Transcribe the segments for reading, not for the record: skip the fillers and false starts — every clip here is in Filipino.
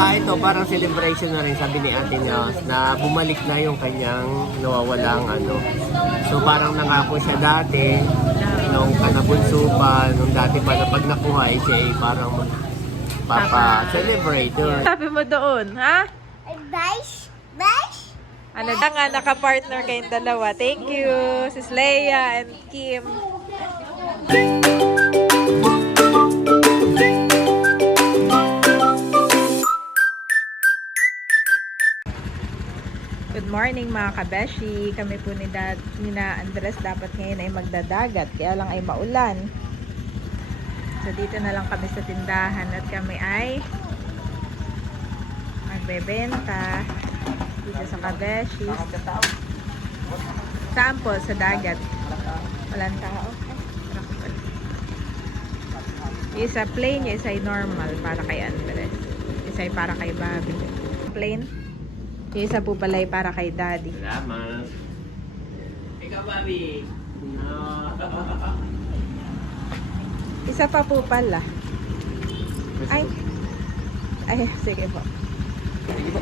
Tsaka ito, parang celebration na rin, sabi ni Ate Nels, na bumalik na yung kanyang nawawalang ano. So parang nangako siya dati, nung kanabunso pa, nung dati pa na pag nakuha, siya ay parang papa-celebrate. Sabi mo doon, ha? Bash! Bash! Ano na nga, naka-partner kayong dalawa. Thank you, Sis Leia and Kim. Good morning mga kabeshi. Kami po ni Nina Andres dapat ngayon ay magdadagat. Kaya lang ay maulan. So dito na lang kami sa tindahan at kami ay magbebenta dito sa kabeshi. Saan po? Sa dagat. Walang tao. Isa plain, isa ay normal para kay Andres. Isa ay para kay Bobby. Plain. Yung isa po pala ay para kay Daddy. Salamat. Ikaw, Bobby. No. Isa pa po pala. Ay. Ay, sige po.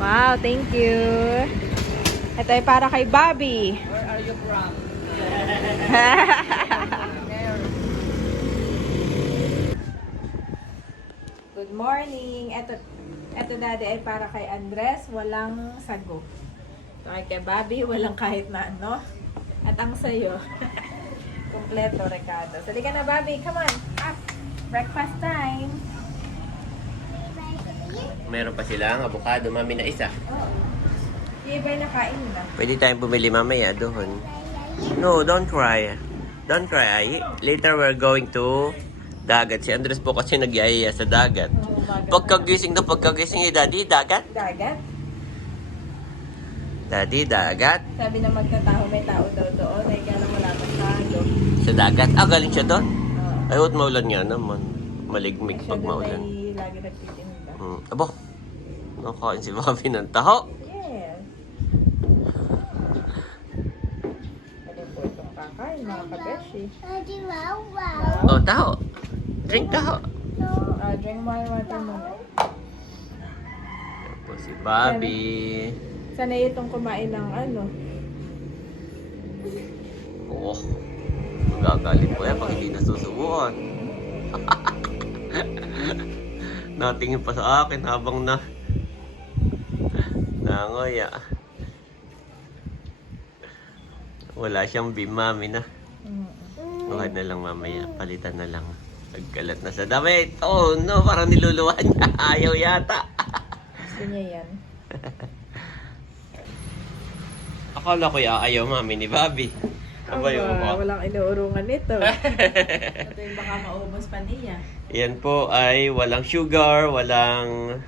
Wow, thank you. Ito ay para kay Bobby. Where are you from? Good morning. Ito Daddy ay para kay Andres, walang sago. Ito ay kay Bobby, walang kahit na ano. At ang sayo, kompleto Ricardo. So, ka na Bobby, come on. Up. Breakfast time. Meron pa silang avocado, mami na isa. Oh. Yung iba'y nakain na. Pwede tayong bumili mamaya doon. No, don't cry. Don't cry, Ai. Later we're going to dagat. Si Andres po kasi nagyayaya sa dagat. Pagkagising ni Daddy, dagat? Dagat? Daddy, dagat? Sabi na magtataho, may tao daw doon. Ay kaya lang wala pa tayo. Sa dagat? Ah, galing siya doon? Oo. Ay, huwag maulan nga naman. Maligmig Siya pag doon maulan. ay lagi nagtitinda. Abo, nakain si Bobby ng taho. Yes. Ano po itong kakain, mga kabeshi? Daddy, wow, wow. Oh, taho. Drink taho. Drink more water muna. Yan po si Bobby. Sanay itong kumain ng ano. Oo. Magagalit po yan pag hindi nasusubukan. Natingin pa sa akin habang nangoy. Wala siyang bimami na. Huwag na lang mamaya. Palitan na lang. Nagkalat na sa damit. Oh no, parang niluluwa niya. Ayaw yata. Gusto niya yan. Akala ko ayaw mami ni Bobby. Aba yung Walang inuurungan nito. Ito yung baka maubos pa niya. Yan po ay walang sugar, walang...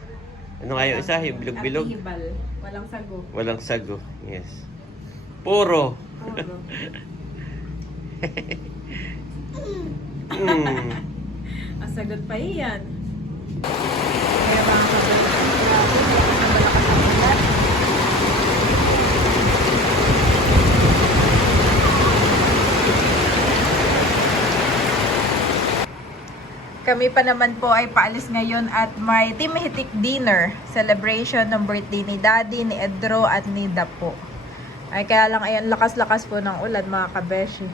Ano kayo isa? Bilog-bilog? Hibal. Walang sago. Walang sago. Yes. Puro. Puro. Ang sagot pa iyan. Kaya mga kabalit. Kami pa naman po ay paalis ngayon at may Team Hitik dinner. Celebration ng birthday ni Daddy, ni Edro at ni Dapo. Ay kaya lang ayan, lakas-lakas po ng ulan mga kabeshi.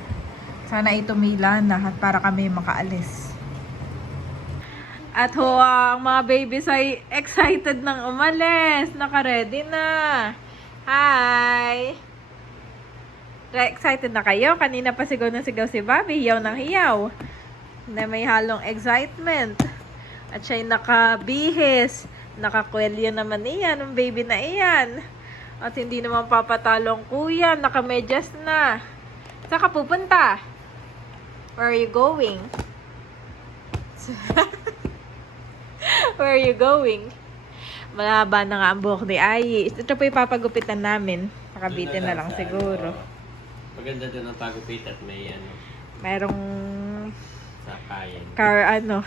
Sana itumila na at para kami makaalis. At ho, ang mga babies ay excited nang umalis. Naka-ready na. Hi! Excited na kayo? Kanina pa sigaw na sigaw si Bobby. Hiyaw ng hiyaw. Na may halong excitement. At siya'y nakabihis. Nakakwelyo naman iyan. Ang baby na iyan. At hindi naman papatalong kuya. Nakamedyas na. Saan ka pupunta? Where are you going? Where are you going? Malaba na nga ang buhok ni Ai. Ito po ipapagupitan namin. Nakabitin na lang siguro. Maganda doon ang pagupit at may ano, Merong sakayan. car ano.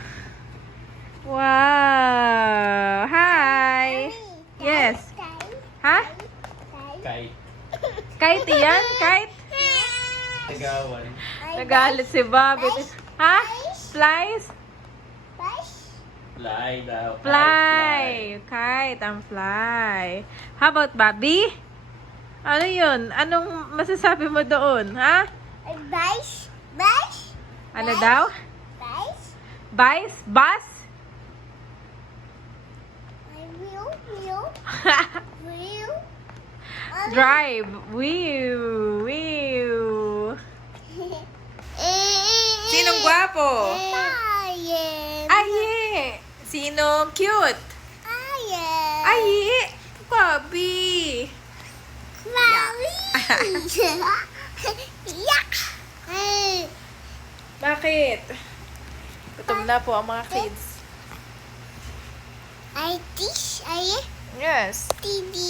Wow! Hi! Yes. Ha? Kite. Kite yan? Kite? Tagawan. Nagalit si Bobby. Ha? Flies? Bash! Fly daw. Fly! Kite ang fly. How about Bobby? Ano yun? Anong masasabi mo doon, ha? Bash. Bash. Ano daw? Bash. Bus? Bus? Wheel. Wheel. Wheel. Drive. Whew. Whew. Sinong gwapo? Aye. Aye! Sinong cute? Aye. Aye! Bobby! Mommy. Yak. Bakit? Gutom na po ang mga kids. I dish. Aye. Yes. Didi.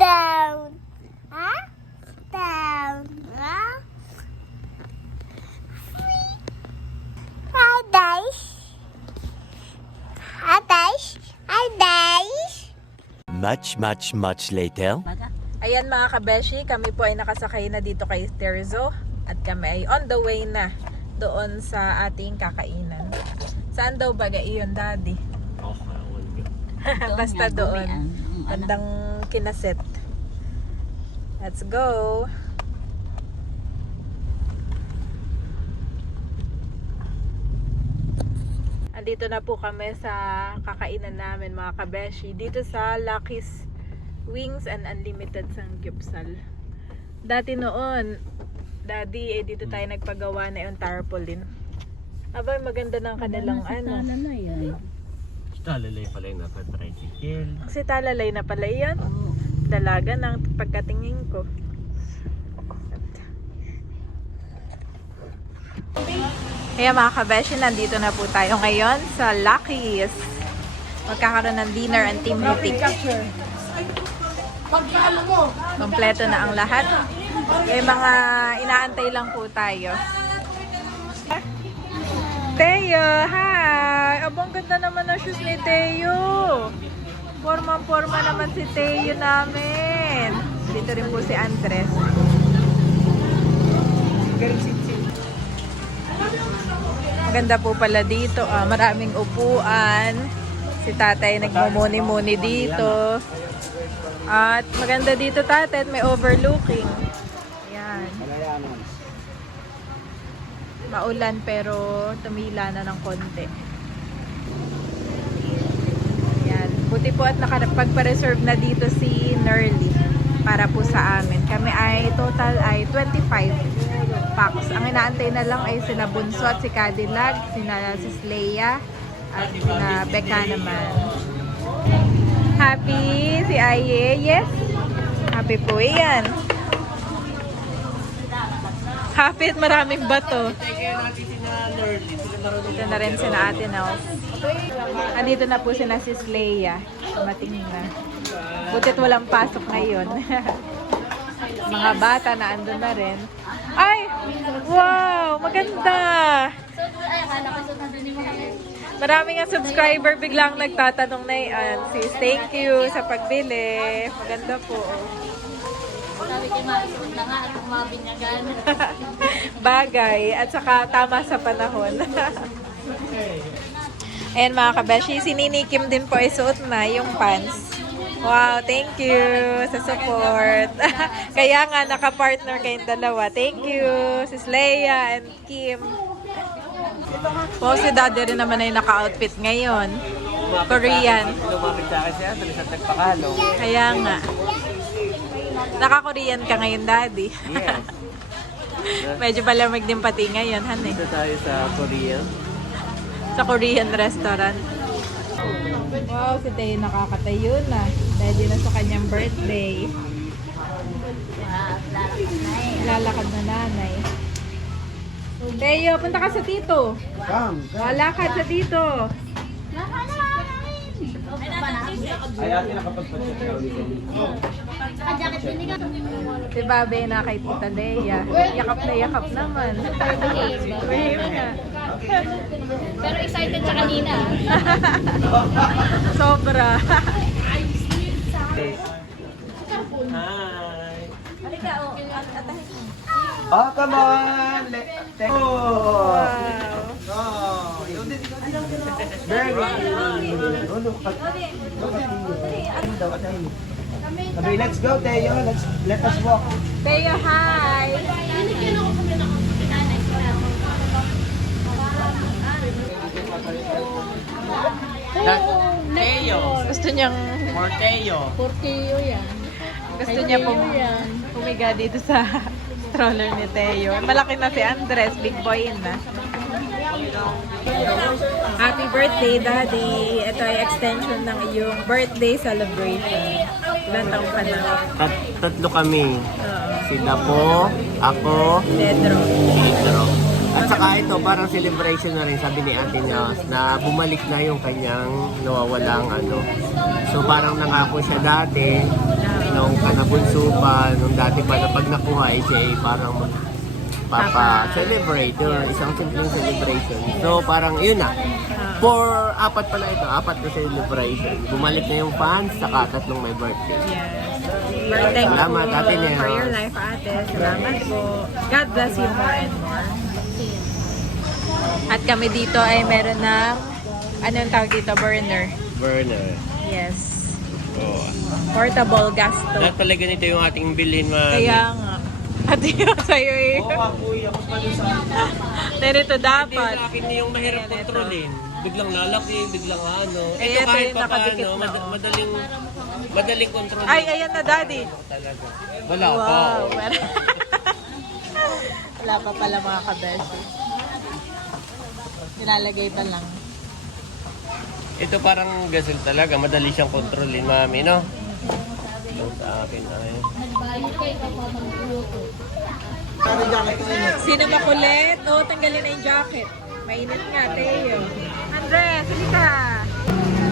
Down. Huh? Down. Huh? Hi, dice. Hi, dice. Hi, dice. Much later. Ayan mga kabeshi, kami po ay nakasakay na dito kay Terzo at kami ay on the way na doon sa ating kakainan. Saan daw ba iyon, Daddy? Basta doon. Bandang Kinaset. Let's go! Andito na po kami sa kakainan namin mga kabeshi. Dito sa Lucky's Wings and Unlimited Sanggupsal. Dati noon, Daddy, dito tayo nagpagawa na yung tarpaulin. Abay, maganda ng kanilang ano. Talalay pala yung naka-tricycle. Kasi talalay na pala yan. Dalaga ng pagkatingin ko. Kaya mga kabeshi, nandito na po tayo ngayon sa Lucky's. Magkakaroon ng dinner and team meeting. Kompleto na ang lahat. Kaya mga inaantay lang po tayo. Teo, hi! Abang ganda naman ang shoes ni Teo. Forma naman si Teo namin. Dito rin po si Andres. Maganda po pala dito. Maraming upuan. Si tatay nagmumuni-muni dito. At maganda dito tatay. May overlooking. Ayan. Maulan pero tumila na ng konti. Ayan. Buti po at nakapagpa-reserve na dito si Nerly para po sa amin. Kami ay total ay 25 packs. Ang inaantay na lang ay sina Bunso at si Cadillac, sina Sis Leia at sina Becca naman. Happy si Aye? Yes? Happy po yan. Happy at maraming bato. Dito na rin sina Ate Nels. Andito na po sina Sis Leia. Mating na. Butit walang pasok ngayon. Mga bata na andun na rin. Ay! Wow! Maganda! Maraming nga subscriber biglang nagtatanong na yan. Sis, thank you sa pagbili. Maganda po. Sabi ko masuot na nga at mabinyagan. Bagay. At saka tama sa panahon. Ayan mga kabeshi, si Nini Kim din po ay suot na yung pants. Wow, thank you sa support. Kaya nga naka-partner kayong dalawa. Thank you, Sis Leia and Kim. Wow, si Daddy rin naman ay naka-outfit ngayon. Korean. Lumapit sa akin siya, tuloy sa tagpakalo. Kaya nga. Naka-Korean ka ngayon, Daddy. Yes. Medyo palamig din pati ngayon, han eh. Dito tayo sa Korea. Sa Korean restaurant. Wow, si Teo nakakatayo na. Ready na sa kanyang birthday. Lalakad na nanay. Teo, punta ka sa tito. Lalakad sa tito. Ay, ate nakapagpacheck na ulit. Si Babe na kay Tita Leia. Yakap naman. Behave nga. Pero excited siya kanina. Sobra. Hi. Halika, atahin mo. Oh, come on. Oh. Wow. Very Okay, let's go, Teo. Let us walk. Teo, hi! Teo. Gusto niyang, More Teo. Portillo yan. gusto niya pumiga dito sa stroller ni Teo. Malaki na si Andres, big boy na. Happy birthday, Daddy! Ito ay extension ng iyong birthday celebration. Ilan taong ka na? Tatlo kami. Oo. Si Dapo, ako, Pedro. Pedro. At saka ito, parang celebration na rin, sabi ni Ate Nios, na bumalik na yung kanyang nawawalang ano. So parang nangako siya dati, nung kanabunso pa, nung dati pa na pag nakuha, siya ay parang papa-celebrate, isang simpleng celebration. So parang yun na. For apat pala ito, apat na celebration. Bumalik na yung fans, saka tatlong may birthday. Yes. We're thankful Salamat, Ate Nios. for your life, Ate. Salamat po. God bless you more and more. At kami dito ay meron ng, ano yung tawag dito? Burner. Burner. Yes. Oh. Portable gas stove. Lahat talaga nito yung ating bilhin, ma'am. Kaya nga. At yun sa'yo eh. kuya, ako pala sa Narito Hindi, dapat. sa akin yung mahirap Ayan, kontrolin. Biglang lalaki, biglang ano. Eh, Ito ito kahit yung pa nakadikit paano, na, oh. madaling kontrolin. Ay, ayan na, Daddy. Talaga. Wala pa. Wow. oh. Wala pa pala mga kabeshi. Nilalagay pa lang. Ito parang gasol talaga. Madali siyang kontrolin, mami, no? Yung sa akin ay. Sino ba kulit? Oo, tanggalin na yung jacket. Mainit nga, Teo. Andres, halika.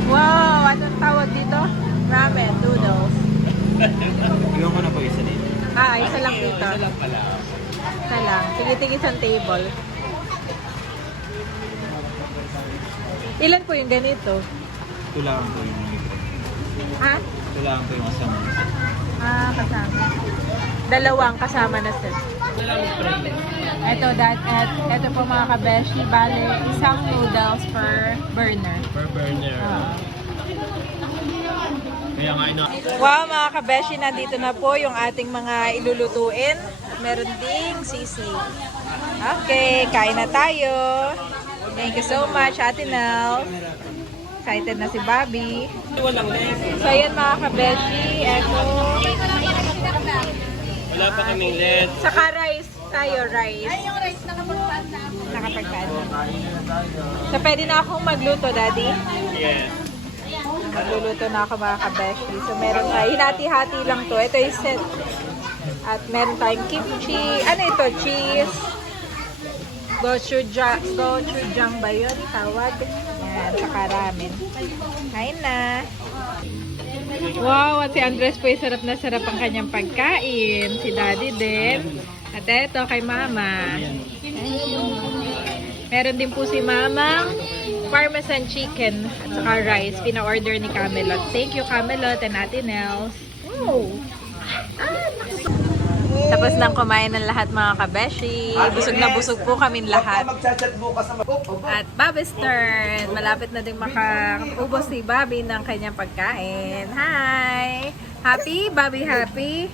Wow, anong tawag dito? Ramen, noodles. Iwan ko na po isa dito. Isa lang dito. Isa lang pala. Isa lang. Sige, tingin isang table. Ilan po yung ganito? Ito lang po yung Ha? ito lang po yung kasama. Kasama. Dalawang kasama na set. Ito po mga kabeshi, bale, isang noodles per burner. Per burner. Kaya nga ina. Wow mga kabeshi, nandito na po yung ating mga ilulutuin. Meron ding sisi. Okay, kain na tayo. Thank you so much, Ate Nel. Excited na si Bobby. Walang less. So yan mga kabeshi, eto. Wala pa kaming less. Saka rice tayo, rice. Ay, yung rice nakapagpaan na ako. Nakapagpaan na. So pwede na akong magluto, Daddy? Yes. Magluluto na ako mga kabeshi. So meron tayo, hinati-hati lang to. Ito yung set. At meron tayong kimchi. Ano ito? Cheese. Gochujang ba yun? Tawag. Yan, saka ramen. Kain na. Wow, at si Andres po ay sarap na sarap ang kanyang pagkain. Si Daddy din. At eto kay Mama. Meron din po si Mamang Parmesan chicken at saka rice. Pina-order ni Camelot. Thank you, Camelot and Ate Nels. Wow! Tapos nang kumain ng lahat mga kabeshi. Busog na busog po kami lahat. At Bobby's turn. Malapit na din makaubos si Bobby ng kanyang pagkain. Hi! Happy? Bobby happy?